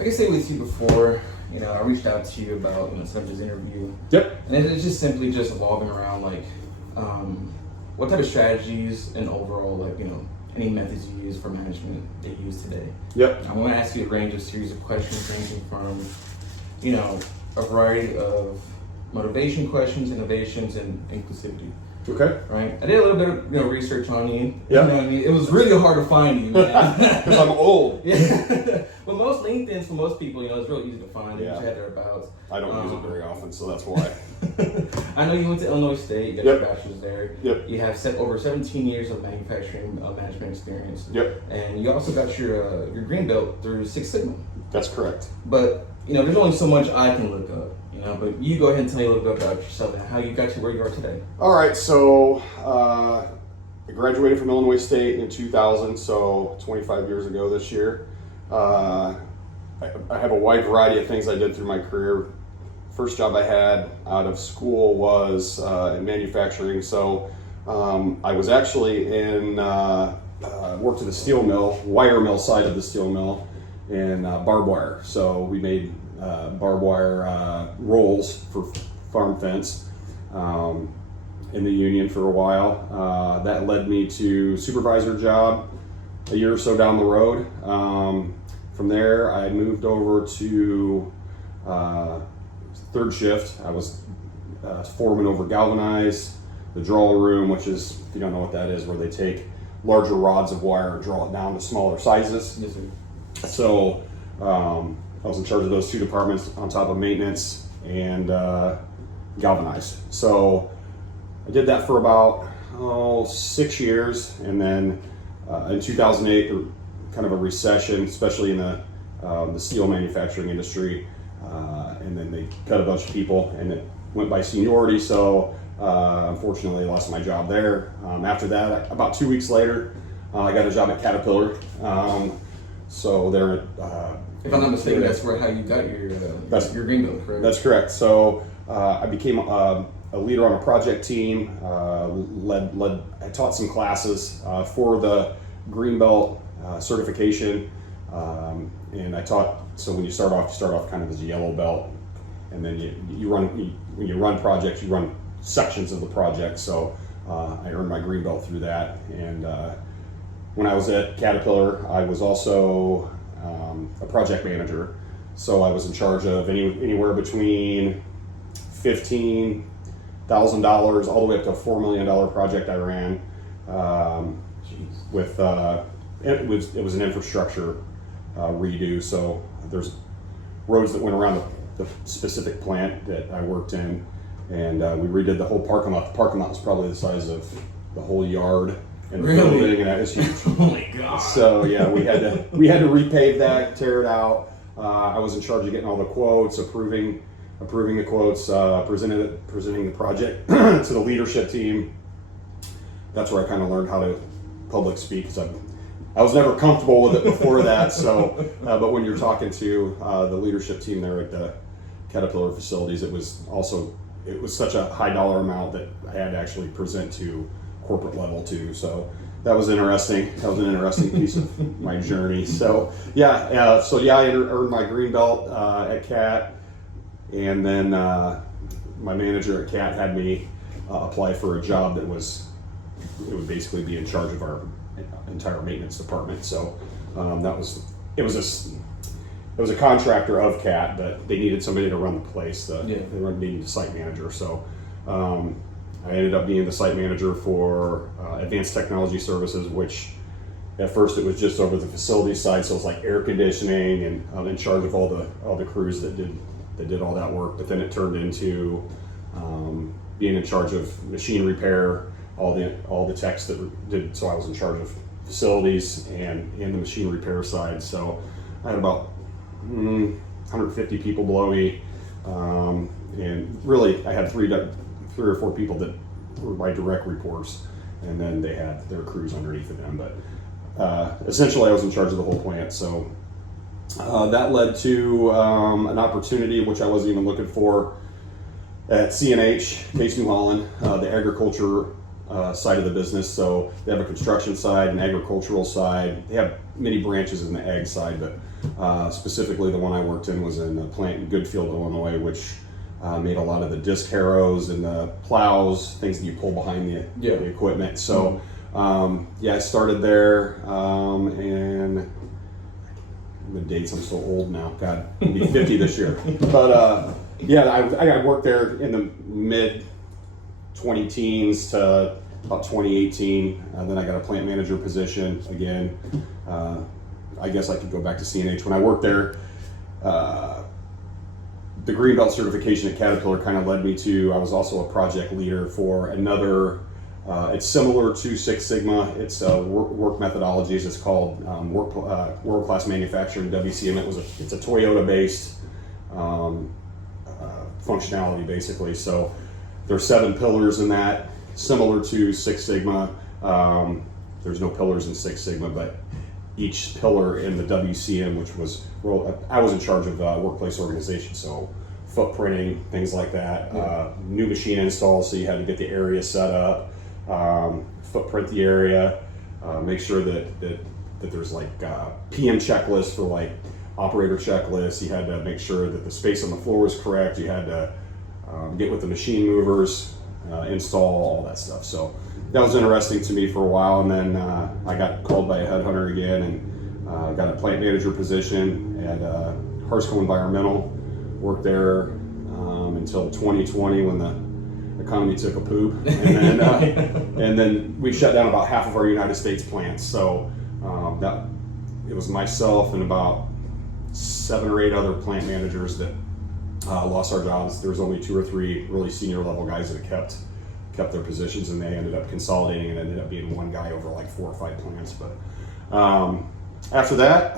like I said with you before, I reached out to you about some of this interview. Yep. And it's just simply just evolving around like what type of strategies and overall any methods you use for management that you use today. Yep. I want to ask you a range of series of questions ranging from a variety of motivation questions, innovations, and inclusivity. Okay. Right. I did a little bit of research on you. Yeah. You know what I mean? It was really hard to find you, man. Because I'm old. Yeah. But most LinkedIn's for most people, it's real easy to find. Yeah. You have thereabouts. I don't use it very often, so that's why. I know you went to Illinois State. You got your bachelor's there. Yep. You have over 17 years of manufacturing management experience. Yep. And you also got your green belt through Six Sigma. That's correct. But there's only so much I can look up. But you go ahead and tell me a little bit about yourself and how you got to where you are today. All right, so I graduated from Illinois State in 2000, so 25 years ago this year. I have a wide variety of things I did through my career. First job I had out of school was in manufacturing, so I was actually worked at the steel mill, wire mill side of the steel mill, in barbed wire. So we made barbed wire rolls for farm fence in the union for a while. That led me to supervisor job a year or so down the road. From there, I moved over to third shift. I was foreman over galvanized, the draw room, which is, if you don't know what that is, where they take larger rods of wire and draw it down to smaller sizes. Yes, sir. So I was in charge of those two departments on top of maintenance and galvanized. So I did that for about 6 years, and then in 2008, kind of a recession, especially in the steel manufacturing industry, and then they cut a bunch of people, and it went by seniority. So unfortunately, I lost my job there. After that, about 2 weeks later, I got a job at Caterpillar. So they're if I'm not mistaken, that's how you got your green belt, correct? That's correct. So I became a leader on a project team. I taught some classes for the green belt certification, and I taught. So when you start off kind of as a yellow belt, and then when you run projects, you run sections of the project. So I earned my green belt through that. And when I was at Caterpillar, I was also a project manager. So I was in charge of anywhere between $15,000 all the way up to a $4 million project I ran. It was an infrastructure redo. So there's roads that went around the specific plant that I worked in, and we redid the whole parking lot. The parking lot was probably the size of the whole yard and the building, and that was huge. Oh my God! So yeah, we had to repave that, tear it out. I was in charge of getting all the quotes, approving the quotes, presenting the project to the leadership team. That's where I kind of learned how to public speak, because I was never comfortable with it before that. So, but when you're talking to the leadership team there at the Caterpillar facilities, it was such a high dollar amount that I had to actually present to corporate level too. So that was interesting. That was an interesting piece of my journey. So I earned my green belt at CAT, and then my manager at CAT had me apply for a job it would basically be in charge of our entire maintenance department. So it was a contractor of CAT, but they needed somebody to run the place. They needed a site manager. So I ended up being the site manager for Advanced Technology Services, which at first it was just over the facility side, so it's like air conditioning, and I'm in charge of all the crews that did all that work. But then it turned into being in charge of machine repair, all the techs that did. So I was in charge of facilities and the machine repair side. So I had about 150 people below me, and really I had three or four people that were my direct reports, and then they had their crews underneath of them. But essentially I was in charge of the whole plant. So that led to an opportunity which I wasn't even looking for at CNH, Case New Holland, the agriculture side of the business. So they have a construction side, an agricultural side. They have many branches in the ag side, but Specifically, the one I worked in was in a plant in Goodfield, Illinois, which made a lot of the disc harrows and the plows, things that you pull behind the equipment. So, I started there, and the dates, I'm so old now. God, I'll be 50 this year. But I worked there in the mid 20 teens to about 2018. Then I got a plant manager position again. I guess I could go back to CNH. When I worked there, the Greenbelt certification at Caterpillar kind of led me to, I was also a project leader for another, it's similar to Six Sigma. It's work methodologies. It's called World Class Manufacturing, WCM. It's a Toyota-based functionality, basically. So there's 7 pillars in that, similar to Six Sigma. There's no pillars in Six Sigma, but each pillar in the WCM, which was, I was in charge of workplace organization, so footprinting, things like that. New machine installs, so you had to get the area set up, footprint the area, make sure that there's like PM checklists for like operator checklists. You had to make sure that the space on the floor was correct. You had to get with the machine movers, install all that stuff. So that was interesting to me for a while, and then I got called by a headhunter again and got a plant manager position at Harsco Environmental. Worked there until 2020 when the economy took a poop, and then we shut down about half of our United States plants. So that it was myself and about 7 or 8 other plant managers that lost our jobs. There was only 2 or 3 really senior level guys that kept their positions, and they ended up consolidating and ended up being one guy over like 4 or 5 plants. But after that,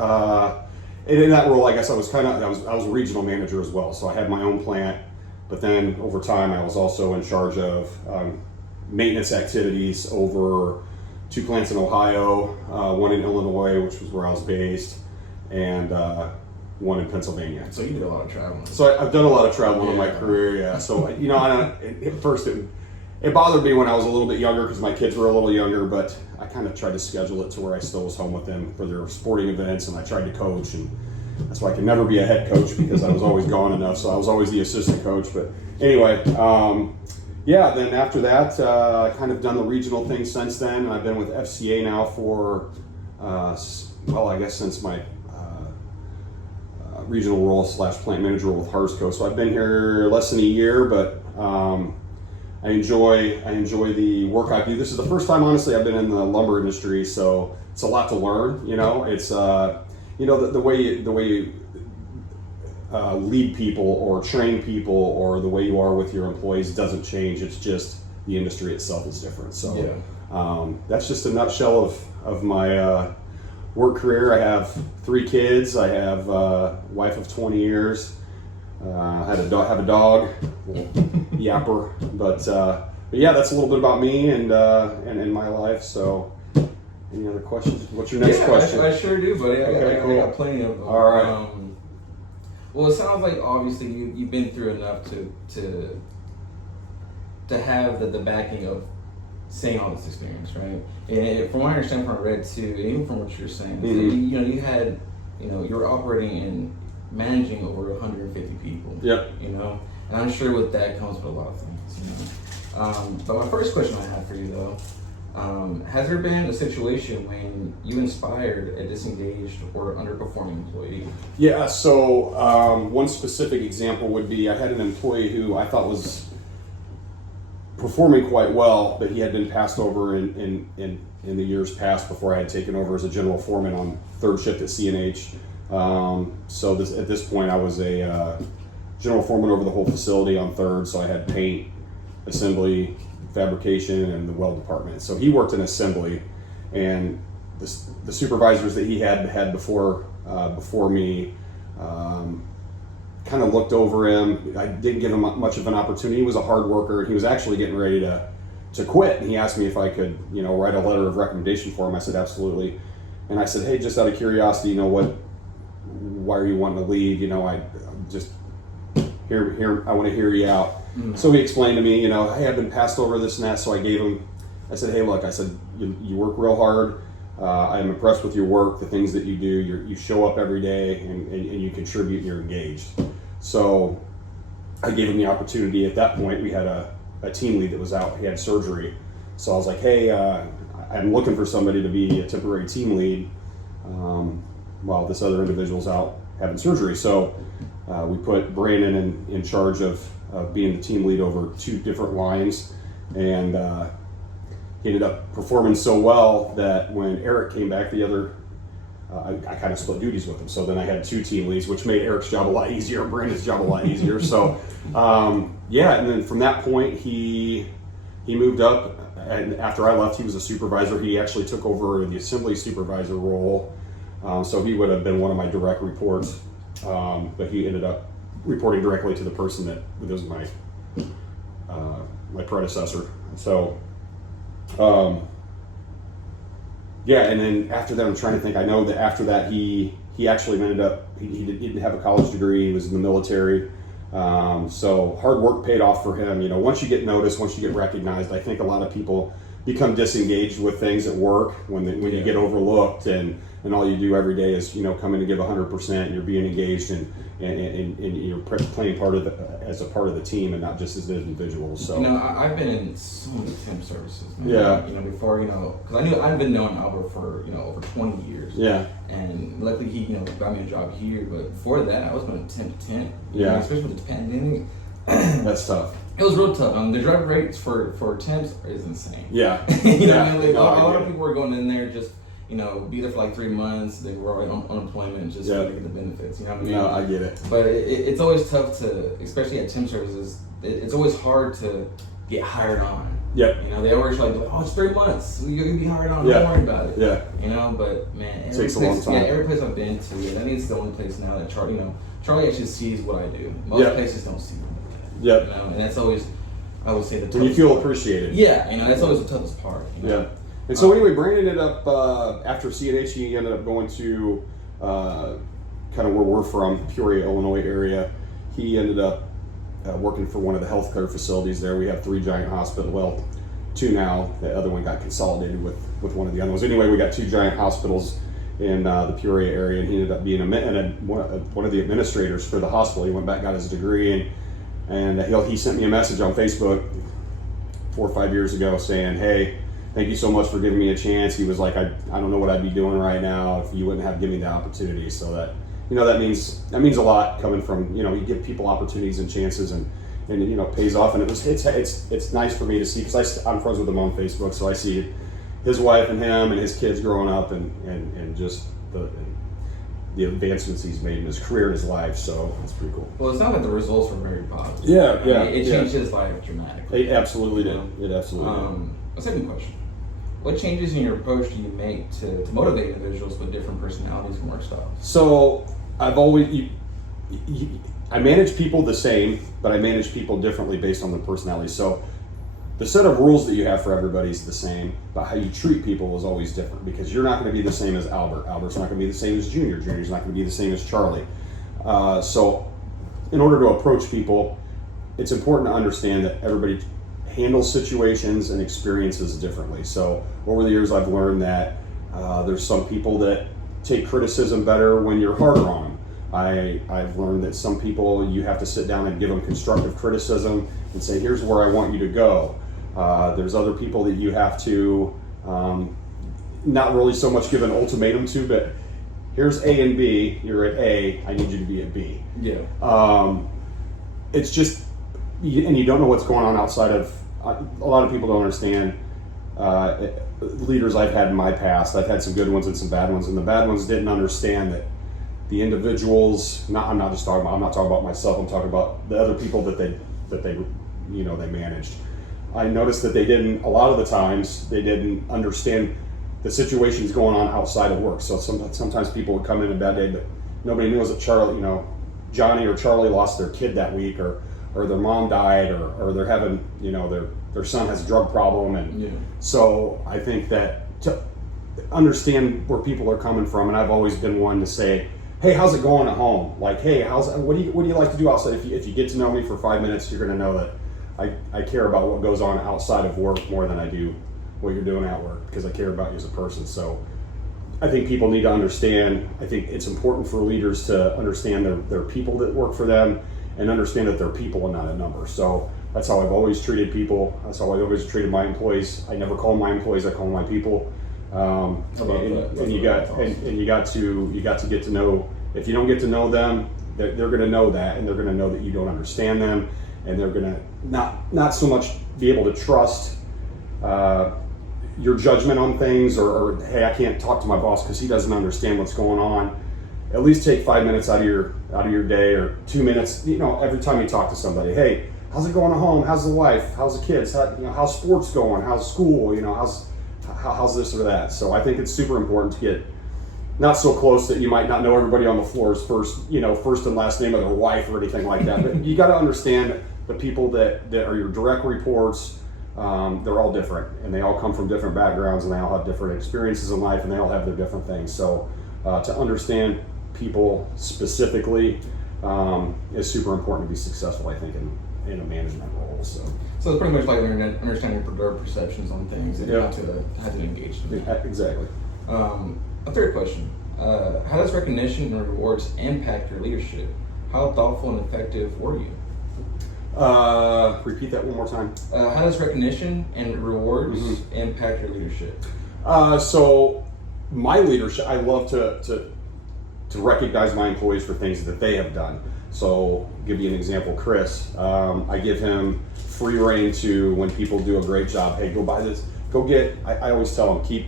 in that role, I guess I was I was a regional manager as well. So I had my own plant, but then over time I was also in charge of maintenance activities over 2 plants in Ohio, 1 in Illinois, which was where I was based, and 1 in Pennsylvania. So you did a lot of traveling. So I've done a lot of traveling in my career, yeah. So, at first it bothered me when I was a little bit younger because my kids were a little younger, but I kind of tried to schedule it to where I still was home with them for their sporting events, and I tried to coach, and that's why I could never be a head coach because I was always gone enough, so I was always the assistant coach. But anyway, then after that, kind of done the regional thing since then, and I've been with FCA now for, I guess since my regional role / plant manager role with Harsco. So I've been here less than a year, but I enjoy the work I do. This is the first time, honestly, I've been in the lumber industry, so it's a lot to learn. It's the way you lead people or train people or the way you are with your employees doesn't change. It's just the industry itself is different. So that's just a nutshell of my work career. I have 3 kids. I have a wife of 20 years. I have a dog, Yapper. But yeah, that's a little bit about me and my life. So, any other questions? What's your next question? I sure do, buddy. I got plenty of them. All right. Well, it sounds like obviously you've been through enough to have the backing of saying all this experience, right? And from what I understand from Red too, and even from what you're saying, you were operating and managing over 150 people. Yep. And I'm sure with that comes with a lot of things. But my first question I have for you though, has there been a situation when you inspired a disengaged or underperforming employee? Yeah. So one specific example would be I had an employee who I thought was performing quite well, but he had been passed over in the years past before I had taken over as a general foreman on 3rd shift at CNH. So at this point I was a general foreman over the whole facility on 3rd, so I had paint, assembly, fabrication, and the weld department. So he worked in assembly, and the supervisors that he had before me kind of looked over him. I didn't give him much of an opportunity. He was a hard worker, and he was actually getting ready to quit. And he asked me if I could, write a letter of recommendation for him. I said, absolutely. And I said, hey, just out of curiosity, why are you wanting to leave? I just I want to hear you out. Mm-hmm. So he explained to me, hey, I've been passed over this and that. So I said, hey, look, I said, you work real hard. I'm impressed with your work, the things that you do. You show up every day and you contribute and you're engaged. So I gave him the opportunity. At that point, we had a team lead that was out. He had surgery. So I was like, hey, I'm looking for somebody to be a temporary team lead while this other individual's out having surgery. So we put Brandon in charge of being the team lead over 2 different lines. And he ended up performing so well that when Eric came back, I kind of split duties with him. So then I had 2 team leads, which made Eric's job a lot easier, Brandon's job a lot easier. So and then from that point, he moved up. And after I left, he was a supervisor. He actually took over the assembly supervisor role. So he would have been one of my direct reports. But he ended up reporting directly to the person that was my predecessor. So, and then after that, I'm trying to think. I know that after that, he actually ended up, he didn't have a college degree. He was in the military. So hard work paid off for him. Once you get noticed, once you get recognized, I think a lot of people become disengaged with things at work when you get overlooked and all you do every day is, come in and give 100% and you're being engaged and you're playing as a part of the team and not just as an individual. So, I've been in so many temp services. Man. Yeah. Before, because I've been knowing Albert for, over 20 years. Yeah. And luckily he, got me a job here. But before that, I was going temp to temp. Yeah. Especially with the pandemic. That's tough. It was real tough. The drive rates for temps is insane. Yeah. A lot of people were going in there just, be there for like 3 months. They were already on unemployment just to get the benefits. No, I get it. But it's always tough to, especially at temp services, it's always hard to get hired on. Yep. They always like, it's 3 months. You're going to be hired on. Don't worry about it. Yeah. But man, it takes a long time. Yeah, every place I've been to, and I think it's the only place now that Charlie actually sees what I do. Most places don't see what I do. Yep. And that's always, I would say, the toughest when you feel part. appreciated. Yeah, that's always the toughest part. Yeah. And so anyway, Brandon ended up, after CNH, he ended up going to kind of where we're from, Peoria, Illinois area. He ended up working for one of the healthcare facilities there. We have 3 giant hospitals, well, 2 now. The other one got consolidated with one of the other ones. Anyway, we got 2 giant hospitals in the Peoria area, and he ended up being one of the administrators for the hospital. He went back, got his degree, and he sent me a message on Facebook 4 or 5 years ago saying, hey, thank you so much for giving me a chance. He was like, I don't know what I'd be doing right now if you wouldn't have given me the opportunity. So that, that means a lot coming from, you give people opportunities and chances and pays off. And it's nice for me to see, because I'm friends with him on Facebook. So I see his wife and him and his kids growing up and just the advancements he's made in his career and his life. So it's pretty cool. Well, it sounds like the results were very positive. Yeah. It changed his life dramatically. It absolutely did. It absolutely did. A second question. What changes in your approach do you make to motivate individuals with different personalities and work styles? So I've always, I manage people the same, but I manage people differently based on their personality. So the set of rules that you have for everybody is the same, but how you treat people is always different, because you're not going to be the same as Albert. Albert's not going to be the same as Junior. Junior's not going to be the same as Charlie. So in order to approach people, it's important to understand that everybody handles situations and experiences differently. So over the years, I've learned that there's some people that take criticism better when you're harder on them. I've learned that some people, you have to sit down and give them constructive criticism and say, here's where I want you to go. There's other people that you have to not really so much give an ultimatum to, but here's A and B, you're at A, I need you to be at B. Yeah. It's just, and you don't know what's going on outside of, a lot of people don't understand leaders I've had in my past. I've had some good ones and some bad ones, and the bad ones didn't understand that the individuals, I'm not talking about myself, I'm talking about the other people that they managed. I noticed that a lot of the times, they didn't understand the situations going on outside of work. So sometimes people would come in a bad day, but nobody knows that Johnny or Charlie lost their kid that week, or their mom died, or they're having, their son has a drug problem. And so I think that to understand where people are coming from, and I've always been one to say, hey, how's it going at home? Like, hey, what do you like to do outside? If you get to know me for 5 minutes, you're going to know that I care about what goes on outside of work more than I do what you're doing at work, because I care about you as a person. So I think people need to understand. I think it's important for leaders to understand their people that work for them, and understand that they're people and not a number. So that's how I've always treated people. That's how I've always treated my employees. I never call them my employees. I call them my people. And you got to get to know. If you don't get to know them, they're going to know that, and they're going to know that you don't understand them, and they're going to not so much be able to trust your judgment on things, or hey, I can't talk to my boss because he doesn't understand what's going on. At least take 5 minutes out of your day, or 2 minutes. Every time you talk to somebody, hey, how's it going at home? How's the wife? How's the kids? How's sports going? How's school? How's this or that? So I think it's super important to get not so close that you might not know everybody on the floor's first and last name of their wife or anything like that. But you got to understand the people that are your direct reports. They're all different, and they all come from different backgrounds, and they all have different experiences in life, and they all have their different things. So to understand people specifically is super important to be successful, I think, in a management role. So it's pretty much like understanding their perceptions on things and how to engage them. Exactly. A third question: how does recognition and rewards impact your leadership? How thoughtful and effective were you? Repeat that one more time. How does recognition and rewards impact your leadership? So my leadership, I love to recognize my employees for things that they have done. So give you an example, Chris. I give him free reign to when people do a great job. Hey, go buy this. Go get. I always tell them, keep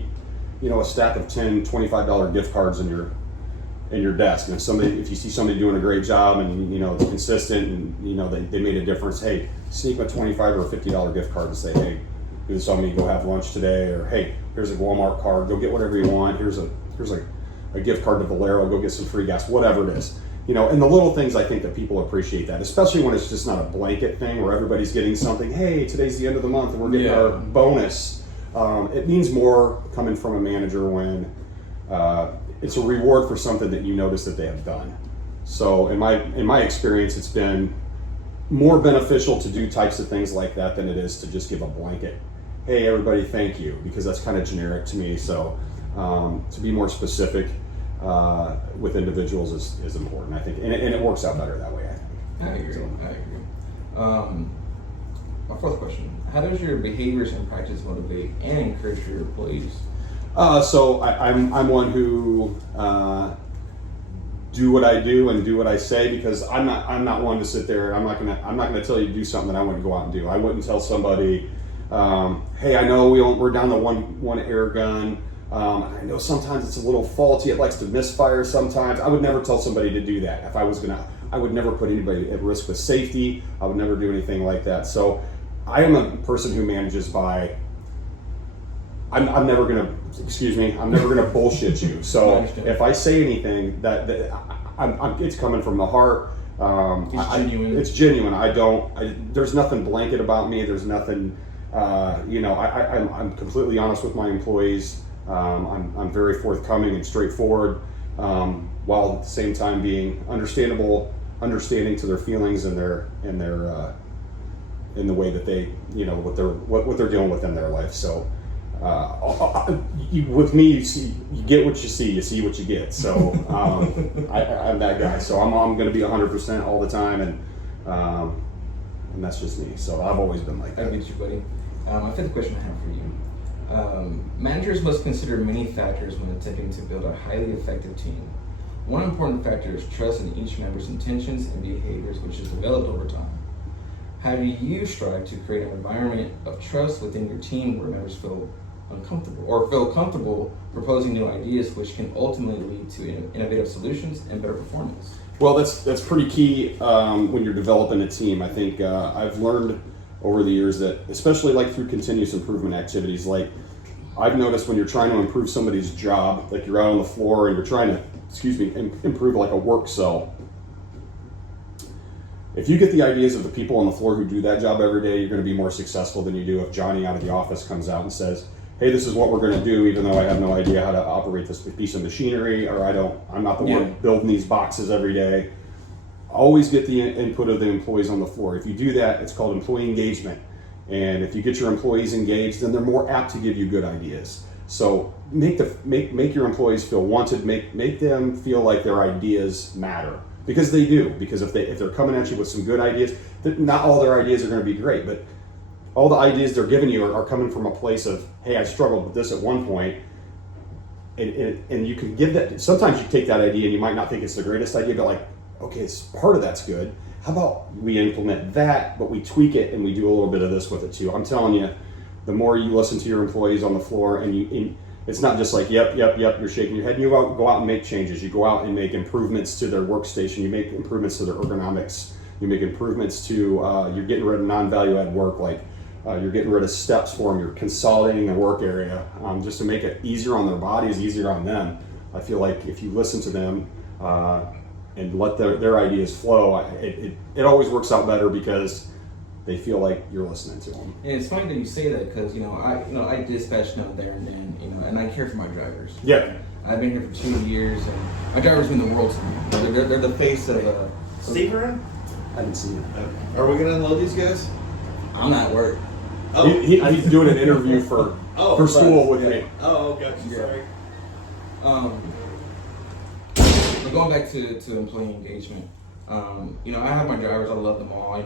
a stack of $10, $25 gift cards in your desk. And if you see somebody doing a great job and it's consistent and they made a difference, hey, sneak a $25 or $50 gift card and say, hey, do this on me, go have lunch today, or hey, here's a Walmart card, go get whatever you want. Here's a gift card to Valero, go get some free gas, whatever it is. And the little things, I think that people appreciate that, especially when it's just not a blanket thing where everybody's getting something. Hey, today's the end of the month and we're getting our bonus. It means more coming from a manager when it's a reward for something that you notice that they have done. So in my experience, it's been more beneficial to do types of things like that than it is to just give a blanket, hey, everybody, thank you, because that's kind of generic to me. So to be more specific with individuals is important, I think, and it works out better that way, I think. I agree. My fourth question: how does your behaviors and practice motivate and encourage your employees? So I'm one who do what I do and do what I say, because I'm not one to sit there and I'm not gonna tell you to do something that I wouldn't go out and do. I wouldn't tell somebody, hey, I know we're down to one air gun. I know sometimes it's a little faulty. It likes to misfire sometimes. I would never tell somebody to do that. If I was I would never put anybody at risk with safety. I would never do anything like that. So I am a person who manages by, I'm never gonna bullshit you. So if I say anything that it's coming from the heart. It's genuine. There's nothing blanket about me. There's nothing, I'm completely honest with my employees. I'm very forthcoming and straightforward, while at the same time being understanding to their feelings and in the way that they, what they're dealing with in their life. So, with me, you get what you see what you get. So, I'm that guy. So I'm going to be 100% all the time, and that's just me. So I've always been like that. I get you, buddy. My fifth question I have for you. Managers must consider many factors when attempting to build a highly effective team. One important factor is trust in each member's intentions and behaviors, which is developed over time. How do you strive to create an environment of trust within your team where members feel uncomfortable or feel comfortable proposing new ideas, which can ultimately lead to innovative solutions and better performance? Well, that's pretty key when you're developing a team. I think I've learned over the years that, especially like through continuous improvement activities, like I've noticed when you're trying to improve somebody's job, like you're out on the floor and you're trying to, improve like a work cell. If you get the ideas of the people on the floor who do that job every day, you're going to be more successful than you do if Johnny out of the office comes out and says, hey, this is what we're going to do, even though I have no idea how to operate this piece of machinery, or I'm not the one building these boxes every day. Always get the input of the employees on the floor. If you do that, it's called employee engagement. And if you get your employees engaged, then they're more apt to give you good ideas. So make your employees feel wanted. Make them feel like their ideas matter, because they do. Because if they're coming at you with some good ideas, not all their ideas are going to be great, but all the ideas they're giving you are coming from a place of, hey, I struggled with this at one point, and you can give that. Sometimes you take that idea and you might not think it's the greatest idea, but like, okay, it's part of that's good. How about we implement that, but we tweak it and we do a little bit of this with it too. I'm telling you, the more you listen to your employees on the floor, and it's not just like, yep, you're shaking your head. You go out and make changes. You go out and make improvements to their workstation. You make improvements to their ergonomics. You make improvements to, you're getting rid of non-value add work, like you're getting rid of steps for them. You're consolidating their work area just to make it easier on their bodies, easier on them. I feel like if you listen to them, and let their ideas flow, it always works out better because they feel like you're listening to them. And it's funny that you say that because I dispatch now and there and then, and I care for my drivers. Yeah. I've been here for 2 years, and my drivers mean the world to me. They're the face of. Steve around? I didn't see it. Are we gonna unload these guys? I'm not at work. Oh, He's doing an interview for school with me. Oh, gotcha. Yeah. Sorry. But going back to employee engagement, I have my drivers. I love them all. I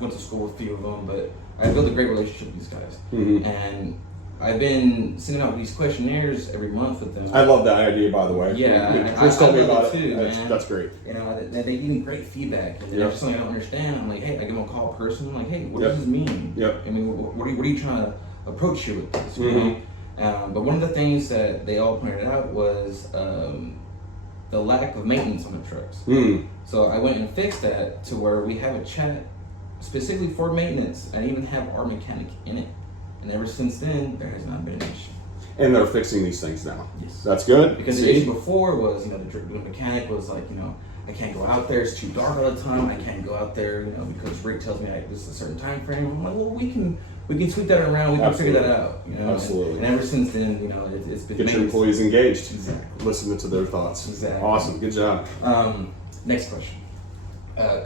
went to school with a few of them, but I built a great relationship with these guys. Mm-hmm. And I've been sending out these questionnaires every month with them. I love that idea, by the way. Yeah, Chris told me I love about it too, it. man. That's great. They give me great feedback. And Yep. if something I don't understand, I'm like, hey, I give them a call personally. I'm like, hey, what Yep. does this mean? Yep. I mean, what are you trying to approach here with this? You Mhm. know? But one of the things that they all pointed out was the lack of maintenance on the trucks. Mm. So I went and fixed that to where we have a chat specifically for maintenance. I even have our mechanic in it. And ever since then, there has not been an issue. And they're fixing these things now. Yes. That's good. Because the issue before was, the mechanic was like, I can't go out there. It's too dark all the time. I can't go out there, because Rick tells me this is a certain time frame. I'm like, well, we can tweak that around. We can Absolutely. figure that out. Absolutely. And ever since then, it's been Get your employees engaged. Exactly. Listen to their thoughts. Exactly. Awesome. Good job. Next question.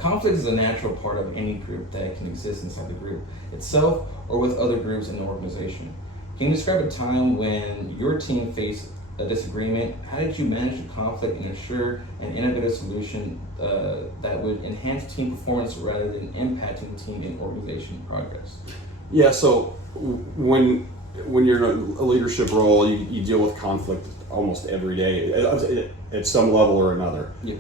Conflict is a natural part of any group that can exist inside the group itself or with other groups in the organization. Can you describe a time when your team faced a disagreement? How did you manage the conflict and ensure an innovative solution that would enhance team performance rather than impacting team and organization progress? Yeah. So when you're in a leadership role, you deal with conflict almost every day at some level or another. Yeah.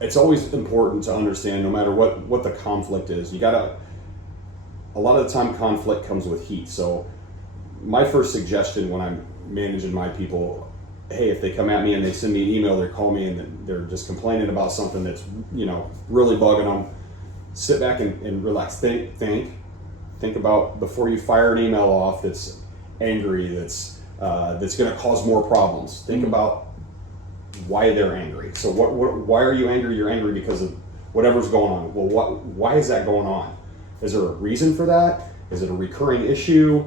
It's always important to understand, no matter what the conflict is, a lot of the time conflict comes with heat. So my first suggestion when I'm managing my people, hey, if they come at me and they send me an email, they call me and they're just complaining about something that's, really bugging them, sit back and relax. Think about, before you fire an email off that's angry, that's going to cause more problems. Think about why they're angry. So why are you angry? You're angry because of whatever's going on. Well, why is that going on? Is there a reason for that? Is it a recurring issue?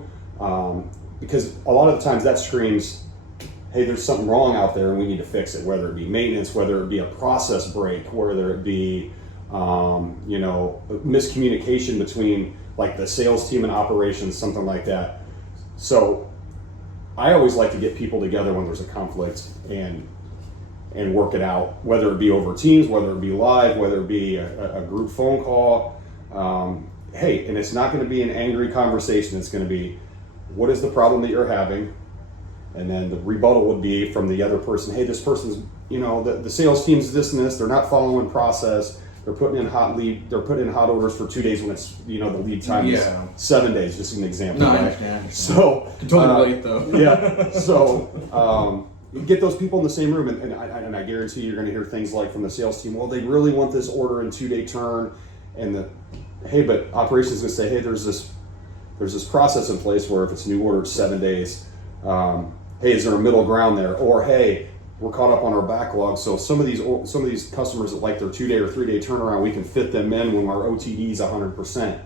Because a lot of the times that screams, hey, there's something wrong out there and we need to fix it, whether it be maintenance, whether it be a process break, whether it be miscommunication between like the sales team and operations, something like that. So I always like to get people together when there's a conflict and work it out, whether it be over Teams, whether it be live, whether it be a group phone call. And it's not going to be an angry conversation. It's going to be, what is the problem that you're having? And then the rebuttal would be from the other person, hey, this person's, the sales team's this and this, they're not following process. They're putting in hot orders for 2 days when it's, the lead time is 7 days, just an example. No, I right? understand. So, Totally relate though. yeah. So, get those people in the same room, and I guarantee you're going to hear things like from the sales team, well, they really want this order in 2 day turn, but operations is going to say, hey, there's this process in place where if it's a new order, it's 7 days. Hey, is there a middle ground there? Or hey, we're caught up on our backlog, so some of these customers that like their 2 day or 3 day turnaround, we can fit them in when our OTE is 100%.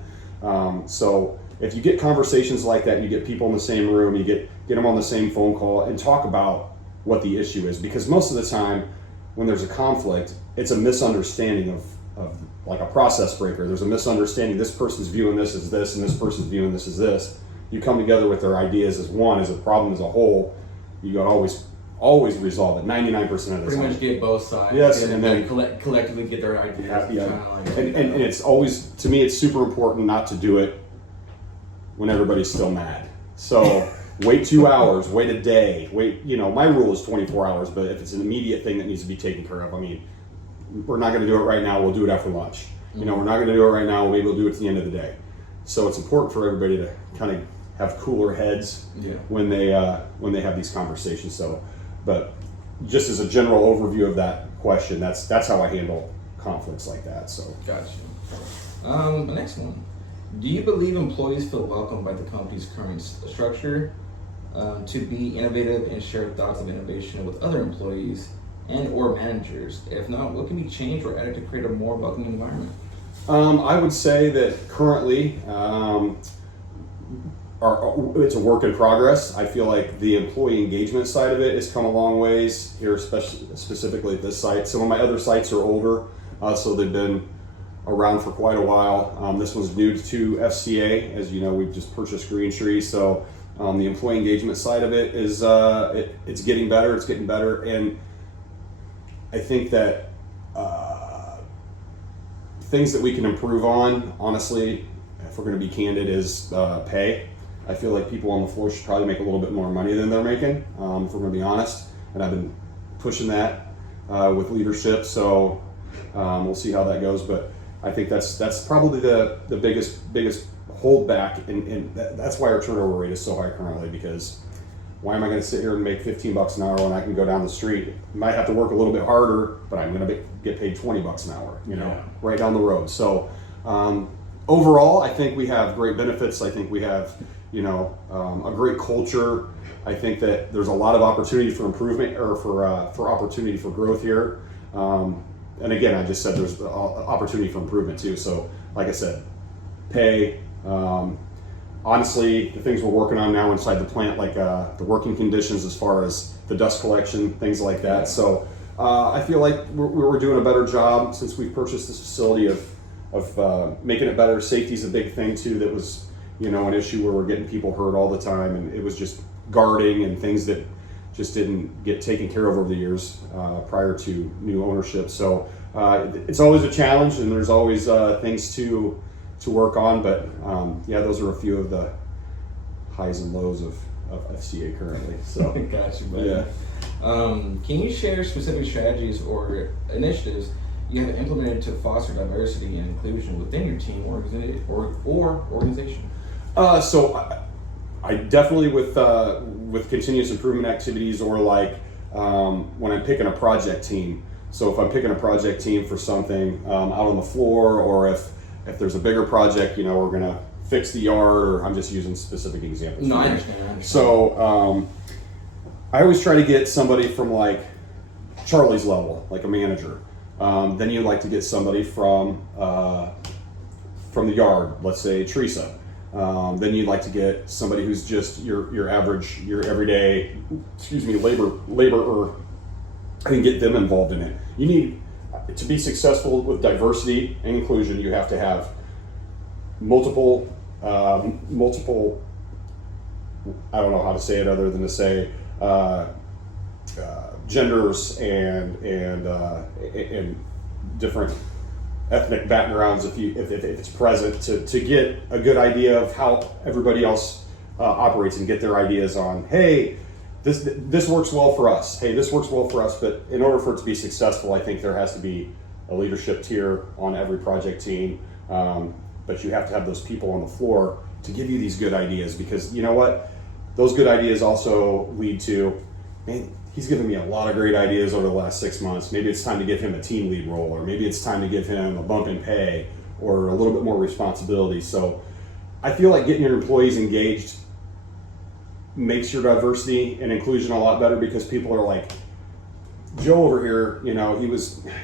So if you get conversations like that, you get people in the same room, you get them on the same phone call and talk about what the issue is, because most of the time when there's a conflict, it's a misunderstanding of like a process breaker. There's a misunderstanding. This person's viewing this as this and this person's viewing this as this. you come together with their ideas as one, as a problem as a whole, you can always resolve it 99% of the Pretty time. much get both sides. Yes, and and then then- collectively get their ideas. Yeah. Kinda like, And it's always, to me, it's super important not to do it when everybody's still mad. So wait 2 hours, wait a day, my rule is 24 hours, but if it's an immediate thing that needs to be taken care of, I mean, we're not going to do it right now, we'll do it after lunch. We're not going to do it right now, maybe we'll do it at the end of the day. So it's important for everybody to kind of have cooler heads Yeah. when they have these conversations. So, but just as a general overview of that question, that's how I handle conflicts like that. So, Gotcha. The next one. Do you believe employees feel welcomed by the company's current structure to be innovative and share thoughts of innovation with other employees and or managers? If not, what can be changed or added to create a more welcoming environment? I would say that currently it's a work in progress. I feel like the employee engagement side of it has come a long ways here, specifically at this site. Some of my other sites are older, so they've been around for quite a while. This one's new to FCA. As you know, we've just purchased Green Tree, so the employee engagement side of it is it's getting better. It's getting better, and I think that things that we can improve on, honestly, if we're going to be candid, is pay. I feel like people on the floor should probably make a little bit more money than they're making, if we're going to be honest. And I've been pushing that with leadership, so we'll see how that goes. But I think that's probably the biggest holdback, and that's why our turnover rate is so high currently. Because why am I going to sit here and make $15 an hour when I can go down the street? Might have to work a little bit harder, but I'm going to get paid $20 an hour, right down the road. So overall, I think we have great benefits. I think we have, a great culture. I think that there's a lot of opportunity for improvement or for opportunity for growth here. And again, I just said there's opportunity for improvement too. So like I said, pay, honestly, the things we're working on now inside the plant, like the working conditions as far as the dust collection, things like that. So I feel like we're doing a better job since we've purchased this facility of making it better. Safety's a big thing too. That was, an issue where we're getting people hurt all the time, and it was just guarding and things that just didn't get taken care of over the years prior to new ownership. So it's always a challenge, and there's always things to work on. But those are a few of the highs and lows of FCA currently. So Gotcha, buddy. yeah. Can you share specific strategies or initiatives you have implemented to foster diversity and inclusion within your team or organization? So I definitely with continuous improvement activities, or like when I'm picking a project team. So if I'm picking a project team for something out on the floor, or if there's a bigger project, we're gonna fix the yard, or I'm just using specific examples. No, I understand. So I always try to get somebody from like Charlie's level, like a manager. Then you'd like to get somebody from the yard, let's say Teresa. Then you'd like to get somebody who's just your average, your everyday, laborer, and get them involved in it. You need to be successful with diversity and inclusion. You have to have multiple. I don't know how to say it other than to say genders and different ethnic backgrounds if it's present, to get a good idea of how everybody else operates, and get their ideas on, hey, this works well for us. Hey, this works well for us. But in order for it to be successful, I think there has to be a leadership tier on every project team. But you have to have those people on the floor to give you these good ideas, because you know what? Those good ideas also lead to, man, he's given me a lot of great ideas over the last 6 months. Maybe it's time to give him a team lead role, or maybe it's time to give him a bump in pay or a little bit more responsibility. So I feel like getting your employees engaged makes your diversity and inclusion a lot better, because people are like, Joe over here,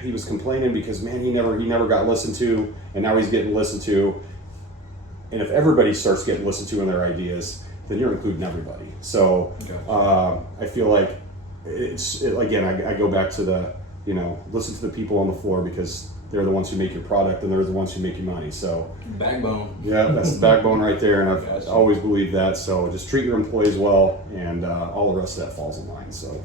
he was complaining because, man, he never got listened to, and now he's getting listened to. And if everybody starts getting listened to in their ideas, then you're including everybody. So I feel like again, I go back to the, listen to the people on the floor, because they're the ones who make your product, and they're the ones who make you money. So Backbone. yeah, that's the backbone right there, and I've Gotcha. always believed that. So just treat your employees well, and all the rest of that falls in line. So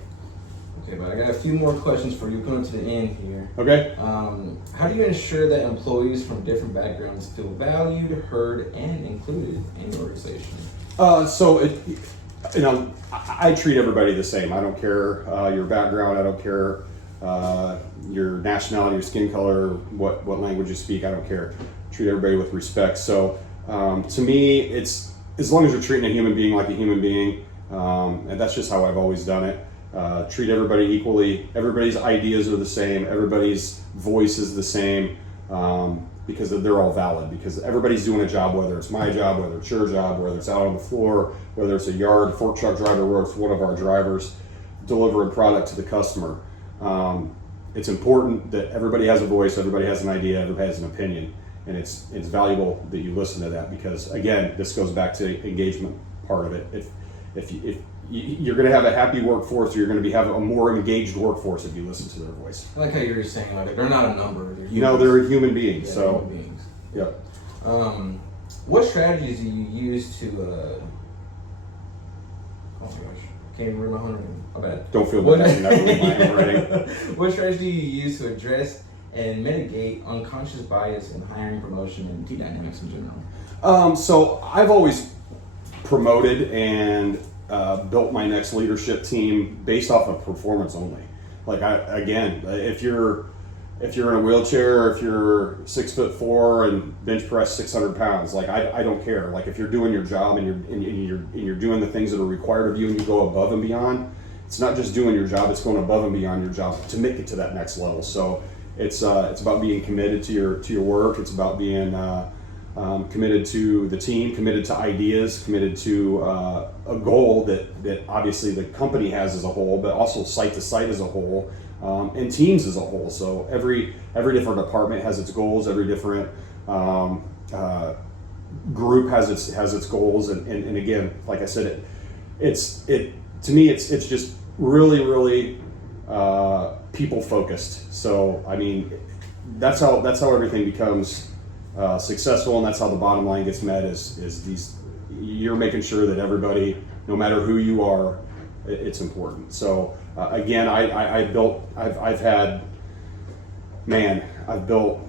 Okay, but I got a few more questions for you coming to the end here. okay. How do you ensure that employees from different backgrounds feel valued, heard, and included in your organization? I treat everybody the same. I don't care your background. I don't care your nationality, your skin color, what language you speak. I don't care. Treat everybody with respect. So to me, it's as long as you're treating a human being like a human being, and that's just how I've always done it. Treat everybody equally. Everybody's ideas are the same. Everybody's voice is the same. Because they're all valid, because everybody's doing a job, whether it's my job, whether it's your job, whether it's out on the floor, whether it's a yard, fork truck driver, or it's one of our drivers delivering product to the customer. It's important that everybody has a voice, everybody has an idea, everybody has an opinion, and it's valuable that you listen to that, because again, this goes back to the engagement part of it. If you're going to have a happy workforce, or you're going to have a more engaged workforce if you listen to their voice. I like how you were saying, like, they're not a number. They're humans. No, they're human beings. Yeah, So, human beings. yep. What strategies do you use to? Oh my gosh, can't even read my handwriting. My bad. Don't feel bad. You're not really my handwriting. What strategy do you use to address and mitigate unconscious bias in hiring, promotion, and team dynamics in general? So I've always promoted and built my next leadership team based off of performance only. Like if you're in a wheelchair, if you're 6'4" and bench press 600 pounds, like I don't care. Like if you're doing your job and you're doing the things that are required of you, and you go above and beyond. It's not just doing your job; it's going above and beyond your job to make it to that next level. So it's about being committed to your work. It's about being committed to the team, committed to ideas, committed to a goal that obviously the company has as a whole, but also site to site as a whole, and teams as a whole. So every different department has its goals. Every different group has its goals. And again, like I said, to me it's just really people focused. So I mean, that's how everything becomes successful, and that's how the bottom line gets met. Is you're making sure that everybody, no matter who you are, it's important. So again, I've built I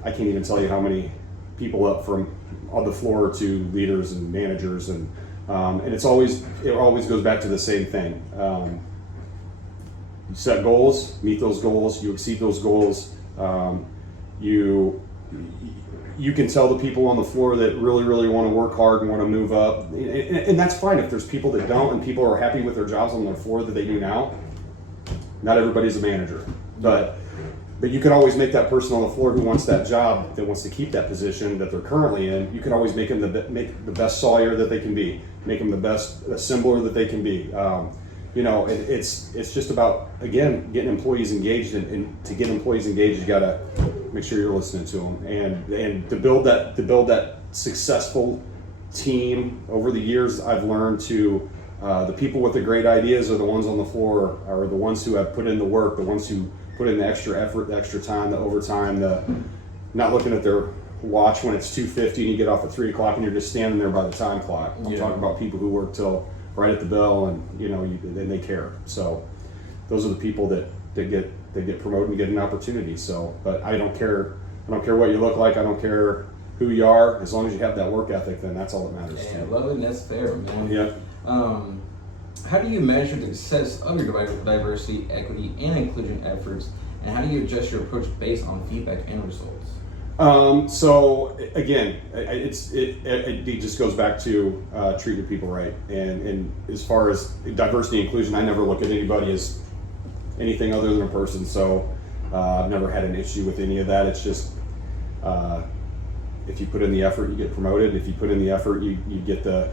can't even tell you how many people up from on the floor to leaders and managers, and it always goes back to the same thing. You set goals, meet those goals, you exceed those goals. You can tell the people on the floor that really want to work hard and want to move up, and that's fine. If there's people that don't, and people are happy with their jobs on their floor that they do now, not everybody's a manager, but you can always make that person on the floor who wants that job, that wants to keep that position that they're currently in. You can always make them make the best sawyer that they can be, make them the best assembler that they can be. It's just about, again, getting employees engaged, and to get employees engaged, you got to make sure you're listening to them, and to build that successful team. Over the years, I've learned to the people with the great ideas are the ones on the floor, are the ones who have put in the work, the ones who put in the extra effort, the extra time, the overtime, the not looking at their watch when it's 2:50 and you get off at 3 o'clock and you're just standing there by the time clock. I'm talking about people who work till right at the bell, and they care. So those are the people that get promoted and get an opportunity. So, but I don't care what you look like. I don't care who you are. As long as you have that work ethic, then that's all that matters. Yeah, I love it, and that's fair, man. Yeah. How do you measure the success of your diversity, equity, and inclusion efforts, and how do you adjust your approach based on feedback and results? So again, it just goes back to treating people right. And as far as diversity and inclusion, I never look at anybody as anything other than a person. So I've never had an issue with any of that. It's just if you put in the effort, you get promoted. If you put in the effort, you get the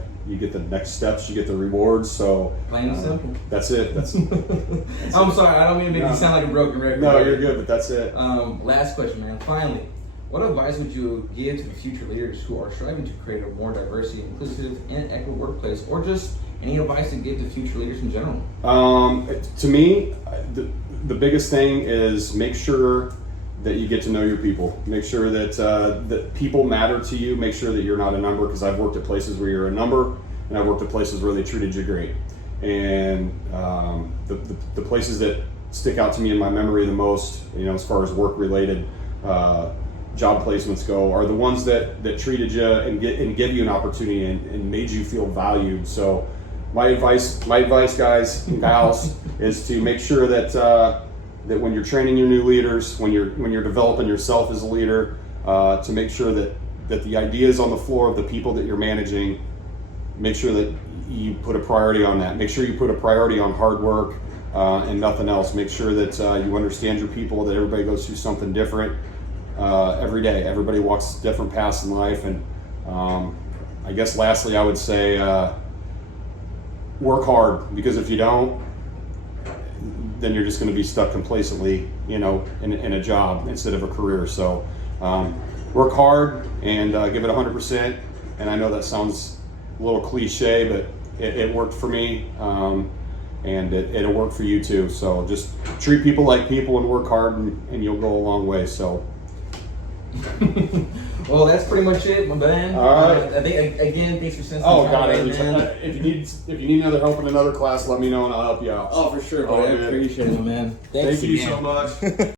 next steps, you get the rewards. So Plain and simple. That's it. That's I'm sorry, I don't mean to make you sound like a broken record. No, you're good, but that's it. Last question, man. Finally, what advice would you give to the future leaders who are striving to create a more diversity, inclusive, and equitable workplace, or just any advice to give to future leaders in general? To me, the biggest thing is make sure that you get to know your people. Make sure that that people matter to you. Make sure that you're not a number, because I've worked at places where you're a number, and I've worked at places where they treated you great. And the places that stick out to me in my memory the most, as far as work related job placements go, are the ones that treated you and give you an opportunity and made you feel valued. So my advice, guys and gals, is to make sure that that when you're training your new leaders, when you're developing yourself as a leader, to make sure that the ideas on the floor of the people that you're managing, make sure that you put a priority on that. Make sure you put a priority on hard work and nothing else. Make sure that you understand your people, that everybody goes through something different every day. Everybody walks different paths in life. And I guess lastly, I would say work hard, because if you don't, then you're just going to be stuck complacently, in a job instead of a career. So work hard and give it 100%. And I know that sounds a little cliche, but it worked for me, and it'll work for you too. So just treat people like people and work hard, and you'll go a long way. So. Well, that's pretty much it, my man. All right. I think again, thanks for sending. Oh God! If you need another help in another class, let me know and I'll help you out. Oh, for sure. Oh, I appreciate it, man. Thank you so much.